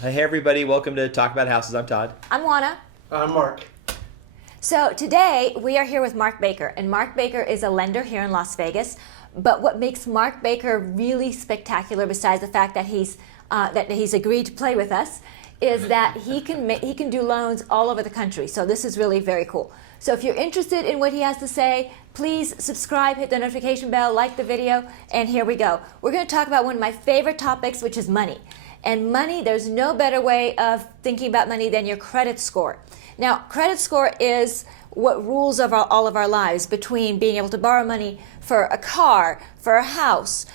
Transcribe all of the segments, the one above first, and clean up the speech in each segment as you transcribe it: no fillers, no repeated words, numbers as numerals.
Hey everybody, welcome to Talk About Houses. I'm Todd. I'm Oana. I'm Mark. So today we are here with Mark Baker, and Mark Baker is a lender here in Las Vegas. But what makes Mark Baker really spectacular, besides the fact that he's agreed to play with us, is that he can do loans all over the country. So this is really very cool. So if you're interested in what he has to say, please subscribe, hit the notification bell, like the video, and here we go. We're going to talk about one of my favorite topics, which is money. And money, there's no better way of thinking about money than your credit score. Now, credit score is what rules over all of our lives, between being able to borrow money for a car, for a house,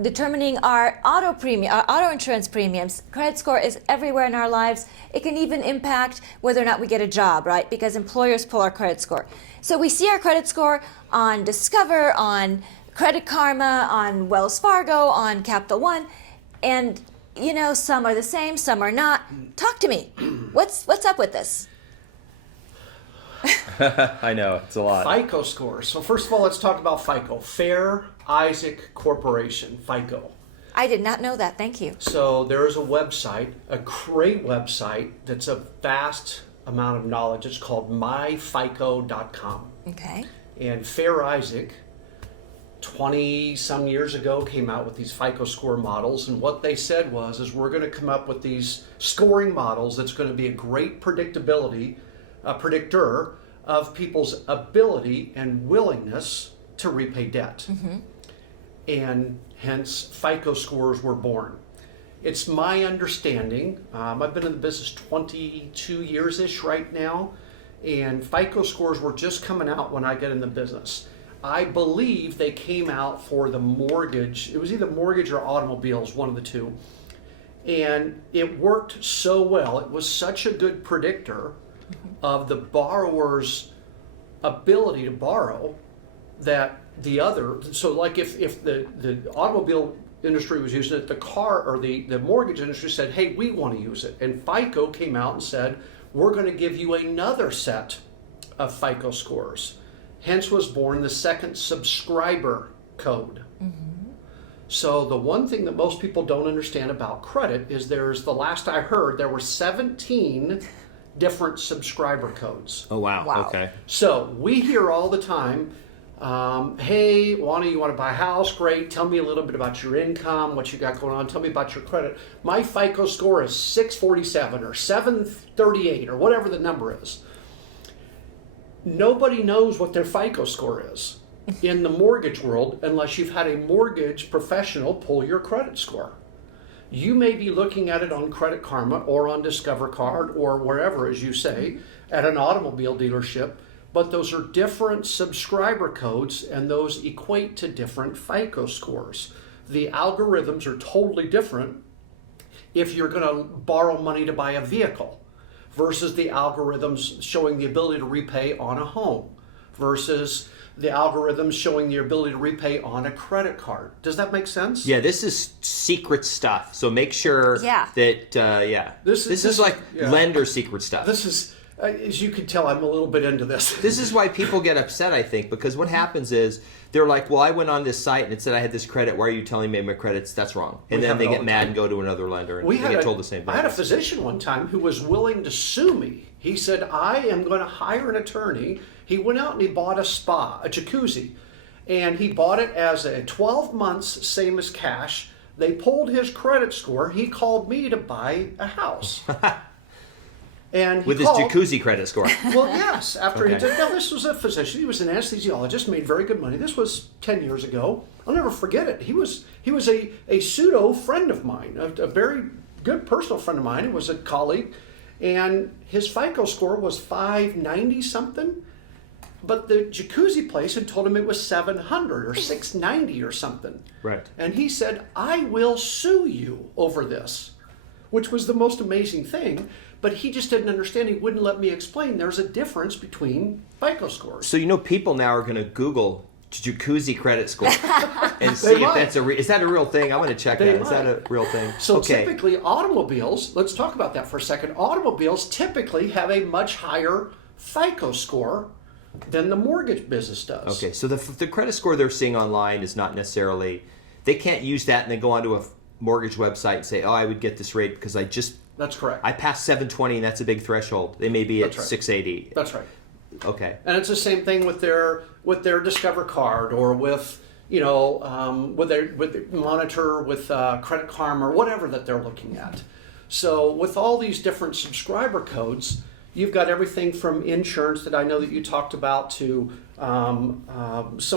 determining our auto insurance premiums. Credit score is everywhere in our lives. It can even impact whether or not we get a job, right? Because employers pull our credit score. So we see our credit score on Discover, on Credit Karma, on Wells Fargo, on Capital One, and you know, some are the same, some are not. Talk to me. What's up with this? I know, it's a lot. FICO scores. So first of all, let's talk about FICO. Fair Isaac Corporation, FICO. I did not know that. Thank you. So there is a website, a great website that's a vast amount of knowledge. It's called myfico.com. Okay. And Fair Isaac, 20 some years ago, came out with these FICO score models, and what they said is we're going to come up with these scoring models that's going to be a great predictor of people's ability and willingness to repay debt. Mm-hmm. And hence FICO scores were born. It's my understanding, I've been in the business 22 years-ish right now, and FICO scores were just coming out when I got in the business. I believe they came out for the mortgage. It was either mortgage or automobiles, one of the two. And it worked so well. It was such a good predictor of the borrower's ability to borrow that the other, so like if the automobile industry was using it, the car or the mortgage industry said, hey, we want to use it. And FICO came out and said, we're going to give you another set of FICO scores. Hence was born the second subscriber code. Mm-hmm. So the one thing that most people don't understand about credit is the last I heard, there were 17 different subscriber codes. Oh, wow. Okay. So we hear all the time, hey, Oana, you want to buy a house? Great. Tell me a little bit about your income, what you got going on. Tell me about your credit. My FICO score is 647 or 738 or whatever the number is. Nobody knows what their FICO score is in the mortgage world unless you've had a mortgage professional pull your credit score. You may be looking at it on Credit Karma or on Discover Card or wherever, as you say, at an automobile dealership, but those are different subscriber codes and those equate to different FICO scores. The algorithms are totally different if you're going to borrow money to buy a vehicle versus the algorithms showing the ability to repay on a home versus the algorithms showing the ability to repay on a credit card. Does that make sense? Yeah, this is secret stuff. So make sure that, This is like lender secret stuff. This is, as you can tell, I'm a little bit into this. This is why people get upset, I think, because what happens is they're like, well, I went on this site and it said I had this credit. Why are you telling me my credit's that's wrong? And then they get mad and go to another lender and they get told the same thing. I had a physician one time who was willing to sue me. He said, I am going to hire an attorney. He went out and he bought a spa, a jacuzzi, and he bought it as a 12 months, same as cash. They pulled his credit score. He called me to buy a house. And with his jacuzzi credit score. Well, yes. After he did, this was a physician. He was an anesthesiologist, made very good money. This was 10 years ago. I'll never forget it. He was a pseudo friend of mine, a very good personal friend of mine. He was a colleague, and his FICO score was 590 something. But the jacuzzi place had told him it was 700 or 690 or something. Right. And he said, I will sue you over this, which was the most amazing thing. But he just didn't understand. He wouldn't let me explain. There's a difference between FICO scores. So people now are going to Google jacuzzi credit score and see if that's is that a real thing? I want to check that. Is that a real thing? So typically automobiles, let's talk about that for a second. Automobiles typically have a much higher FICO score than the mortgage business does. Okay, so the credit score they're seeing online is not necessarily, they can't use that and then go onto a mortgage website and say, oh, I would get this rate because I just That's correct. I passed 720, and that's a big threshold. They may be at 680. That's right. Okay. And it's the same thing with their Discover card, or with with their Monitor, with Credit Karma, or whatever that they're looking at. So with all these different subscriber codes, you've got everything from insurance that I know that you talked about, to some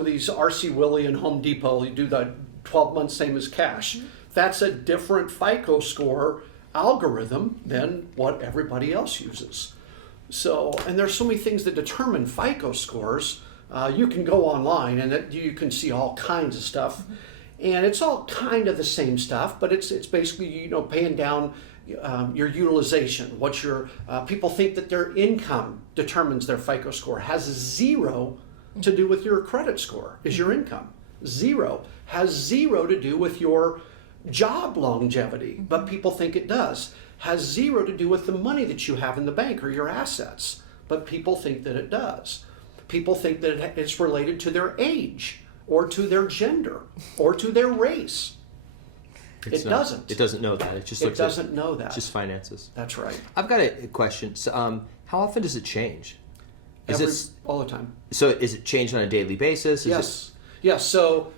of these RC Willey and Home Depot. You do the 12 months same as cash. That's a different FICO score algorithm than what everybody else uses. So, and there's so many things that determine FICO scores. You can go online and you can see all kinds of stuff, and it's all kind of the same stuff, but it's basically paying down your utilization. What your people think that their income determines their FICO score. Has zero to do with your credit score. Is your income zero? Has zero to do with your job longevity, but people think it does. Has zero to do with the money that you have in the bank or your assets, but people think that it does. People think that it's related to their age, or to their gender, or to their race. It doesn't. It doesn't know that. It just looks. It doesn't know that. It's just finances. That's right. I've got a question. So, how often does it change? All the time. So is it changed on a daily basis? Yes. Yes. So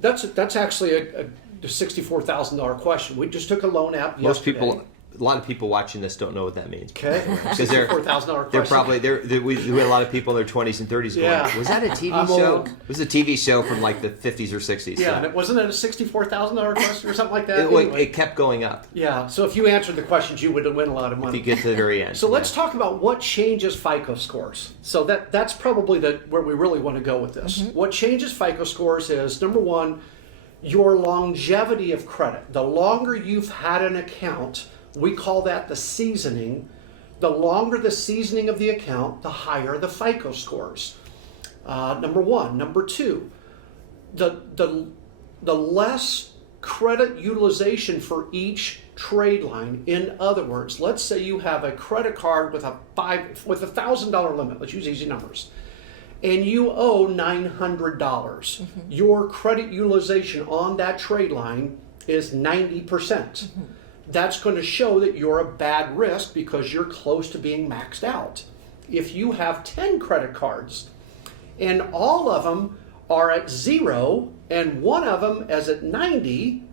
that's actually a $64,000 question. We just took a loan app yesterday. A lot of people watching this don't know what that means. Okay, $64,000 question. We had a lot of people in their 20s and 30s going, was that a TV show? Old. It was a TV show from like the 50s or 60s. Yeah, so. and wasn't it a $64,000 question or something like that? It kept going up. Yeah, so if you answered the questions, you would win a lot of money. If you get to the very end. So let's talk about what changes FICO scores. So that's probably where we really want to go with this. What changes FICO scores is, number one, your longevity of credit. The longer you've had an account, we call that the seasoning. The longer the seasoning of the account, the higher the FICO scores. Number one. Number two, the less credit utilization for each trade line. In other words, let's say you have a credit card with a $1,000 limit. Let's use easy numbers. And you owe $900. Your credit utilization on that trade line is 90%. That's going to show that you're a bad risk because you're close to being maxed out. If you have 10 credit cards and all of them are at 0 and one of them is at 90,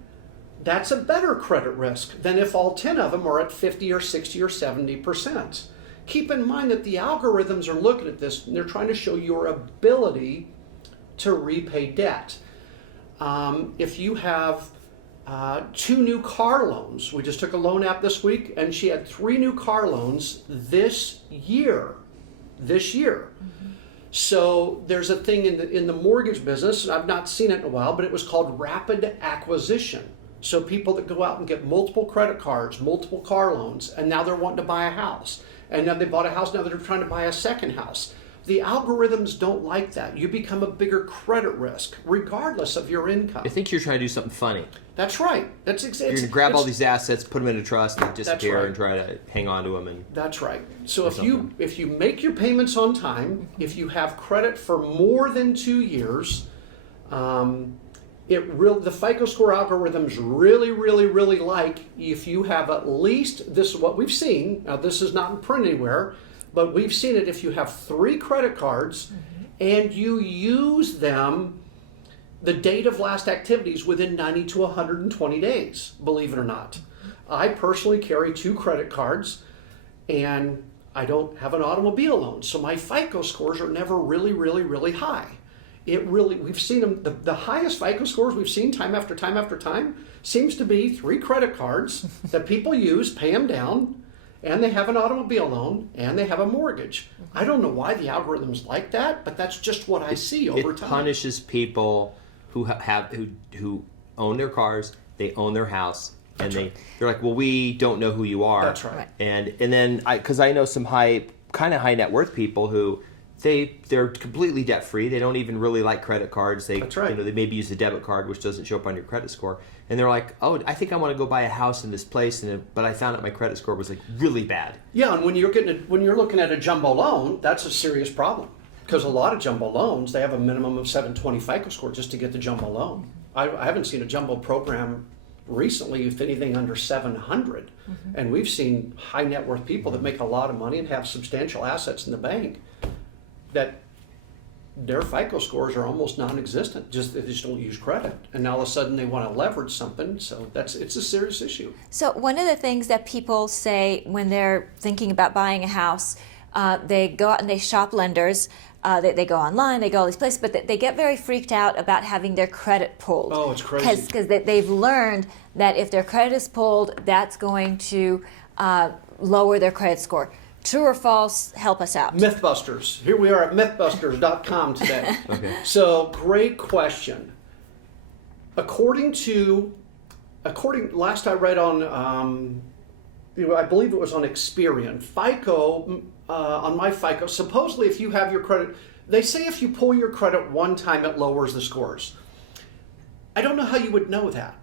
that's a better credit risk than if all 10 of them are at 50 or 60 or 70%. Keep in mind that the algorithms are looking at this and they're trying to show your ability to repay debt. If you have 2 new car loans, we just took a loan app this week, and she had 3 new car loans this year. So there's a thing in the mortgage business, I've not seen it in a while, but it was called rapid acquisition. So people that go out and get multiple credit cards, multiple car loans, and now they're wanting to buy a house. And now they bought a house, now they're trying to buy a second house. The algorithms don't like that. You become a bigger credit risk, regardless of your income. I think you're trying to do something funny. That's right. That's exactly. You're going to grab all these assets, put them in a trust, and disappear, right. and try to hang on to them. And that's right. So if you make your payments on time, if you have credit for more than 2 years, the FICO score algorithms really like if you have at least, this is what we've seen, now this is not in print anywhere, but we've seen it if you have 3 credit cards and you use them the date of last activities within 90 to 120 days, believe it or not. I personally carry 2 credit cards and I don't have an automobile loan, so my FICO scores are never really high. We've seen them, the highest FICO scores we've seen time after time seems to be 3 credit cards that people use, pay them down, and they have an automobile loan, and they have a mortgage. I don't know why the algorithm's like that, but that's just what I see over time. It punishes people who own their cars, they own their house, and they're like, well, we don't know who you are. That's right. And then, because I know some kind of high net worth people who they're completely debt free. They don't even really like credit cards. That's right. They maybe use a debit card, which doesn't show up on your credit score. And they're like, oh, I think I want to go buy a house in this place, but I found out my credit score was like really bad. Yeah, and when you're looking at a jumbo loan, that's a serious problem because a lot of jumbo loans they have a minimum of 720 FICO score just to get the jumbo loan. I haven't seen a jumbo program recently, if anything, under 700. And we've seen high net worth people that make a lot of money and have substantial assets in the bank that their FICO scores are almost non-existent. They just don't use credit, and now all of a sudden they want to leverage something. So it's a serious issue. So one of the things that people say when they're thinking about buying a house, they go out and they shop lenders. They go online, they go all these places, but they get very freaked out about having their credit pulled. Oh, it's crazy. Because they've learned that if their credit is pulled, that's going to lower their credit score. True or false? Help us out. Mythbusters. Here we are at mythbusters.com today. Okay. So, great question. Last I read on, I believe it was on Experian, FICO, on my FICO, supposedly if you have your credit, they say if you pull your credit one time, it lowers the scores. I don't know how you would know that,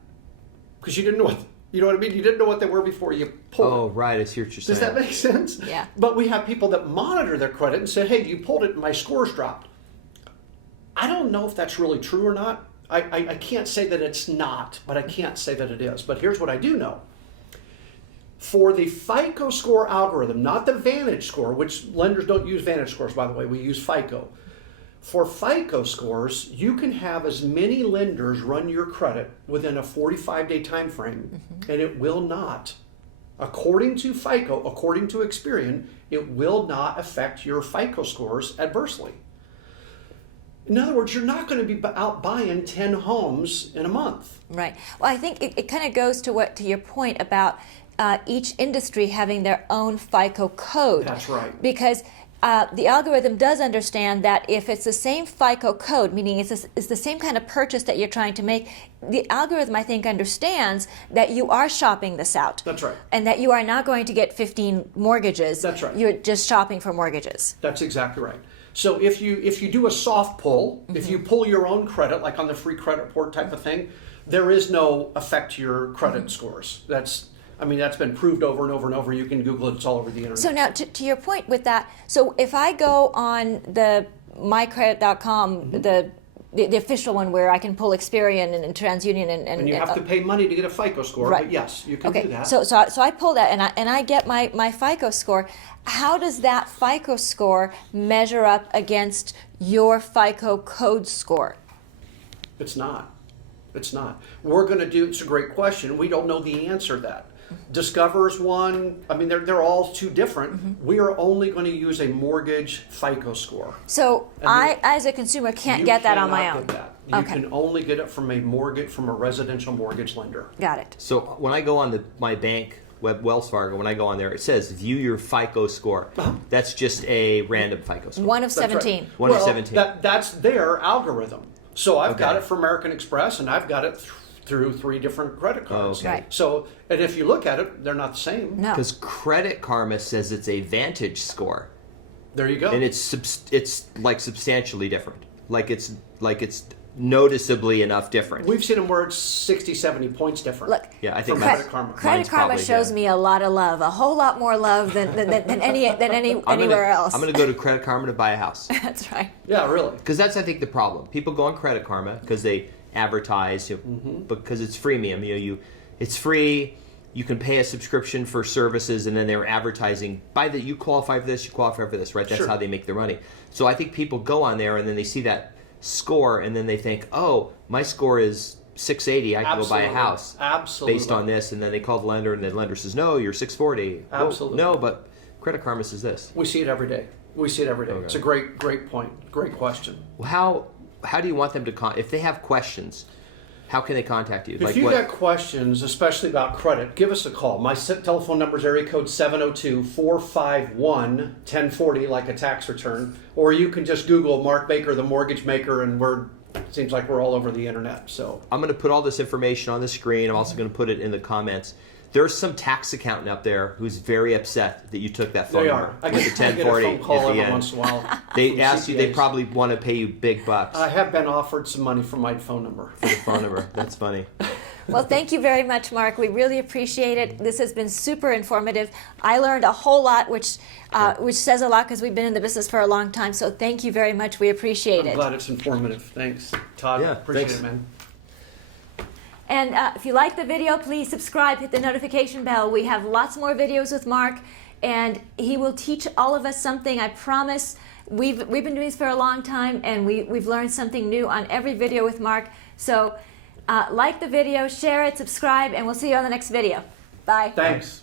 because you didn't know you know what I mean? You didn't know what they were before you pulled it. Oh, right. I see what you're saying. Does that make sense? Yeah. But we have people that monitor their credit and say, hey, you pulled it and my scores dropped. I don't know if that's really true or not. I can't say that it's not, but I can't say that it is. But here's what I do know. For the FICO score algorithm, not the Vantage score, which lenders don't use Vantage scores, by the way, we use FICO. For FICO scores, you can have as many lenders run your credit within a 45-day time frame, and it will not, according to FICO, according to Experian, it will not affect your FICO scores adversely. In other words, you're not going to be out buying 10 homes in a month. Right. Well, I think it kind of goes to your point about each industry having their own FICO code. That's right. Because the algorithm does understand that if it's the same FICO code, meaning it's the same kind of purchase that you're trying to make, the algorithm, I think, understands that you are shopping this out. That's right. And that you are not going to get 15 mortgages. That's right. You're just shopping for mortgages. That's exactly right. So if you do a soft pull, if you pull your own credit, like on the free credit report type of thing, there is no effect to your credit scores. That's been proved over and over and over. You can Google it. It's all over the internet. So now, to your point with that, so if I go on the mycredit.com, the official one where I can pull Experian and TransUnion and you have to pay money to get a FICO score, right. but yes, you can do that. So I pull that and I get my FICO score. How does that FICO score measure up against your FICO code score? It's not. It's a great question. We don't know the answer to that. Discover's one. I mean, they're all too different. We are only going to use a mortgage FICO score. So I, as a consumer, can't get that on my own. You can only get it from a residential mortgage lender. Got it. So when I go on my bank web, Wells Fargo, when I go on there, it says view your FICO score. That's just a random FICO score. One of 17. One of 17. That's their algorithm. So I've got it for American Express, and I've got it through 3 different credit cards. Okay. Right. So, and if you look at it, they're not the same. No. Because Credit Karma says it's a Vantage score, There you go. and it's like substantially different. Like it's noticeably enough different. We've seen them where it's 60, 70 points different. Look, Yeah, I think from that's- Credit Karma. Credit Mine's Karma probably, shows me a lot of love, a whole lot more love than anywhere else. I'm going to go to Credit Karma to buy a house. That's right. Yeah, really. Because that's, I think, the problem. People go on Credit Karma because they advertise, because it's freemium. It's free. You can pay a subscription for services, and then they're advertising. You qualify for this, you qualify for this, right? That's Sure. how they make their money. So I think people go on there, and then they see that score, and then they think, oh, my score is 680. I can go buy a house Absolutely. based on this, and then they call the lender, and the lender says, no, you're 640. Well, Absolutely. no, but Credit Karma says this. We see it every day. Okay. It's a great point. Great question. Well, how do you want them to if they have questions? How can they contact you? If you've got questions, especially about credit, give us a call. My telephone number is area code 702-451-1040, like a tax return. Or you can just Google Mark Baker, the mortgage maker, and it seems like we're all over the internet. So I'm going to put all this information on the screen. I'm also going to put it in the comments. There's some tax accountant out there who's very upset that you took that phone number. I with get, the I get a 1040 phone call at the every end. once in a while. They from ask you. They CPAs. probably want to pay you big bucks I have been offered some money for my phone number. for the phone number. That's funny. Well, thank you very much, Mark. We really appreciate it. This has been super informative. I learned a whole lot, which says a lot because we've been in the business for a long time. So thank you very much. We appreciate I'm it. glad it's informative. Thanks, Todd. Yeah, Appreciate thanks. it, man. And if you like the video, please subscribe, hit the notification bell. We have lots more videos with Mark, and he will teach all of us something, I promise. We've been doing this for a long time, and we've learned something new on every video with Mark. So like the video, share it, subscribe, and we'll see you on the next video. Bye. Thanks.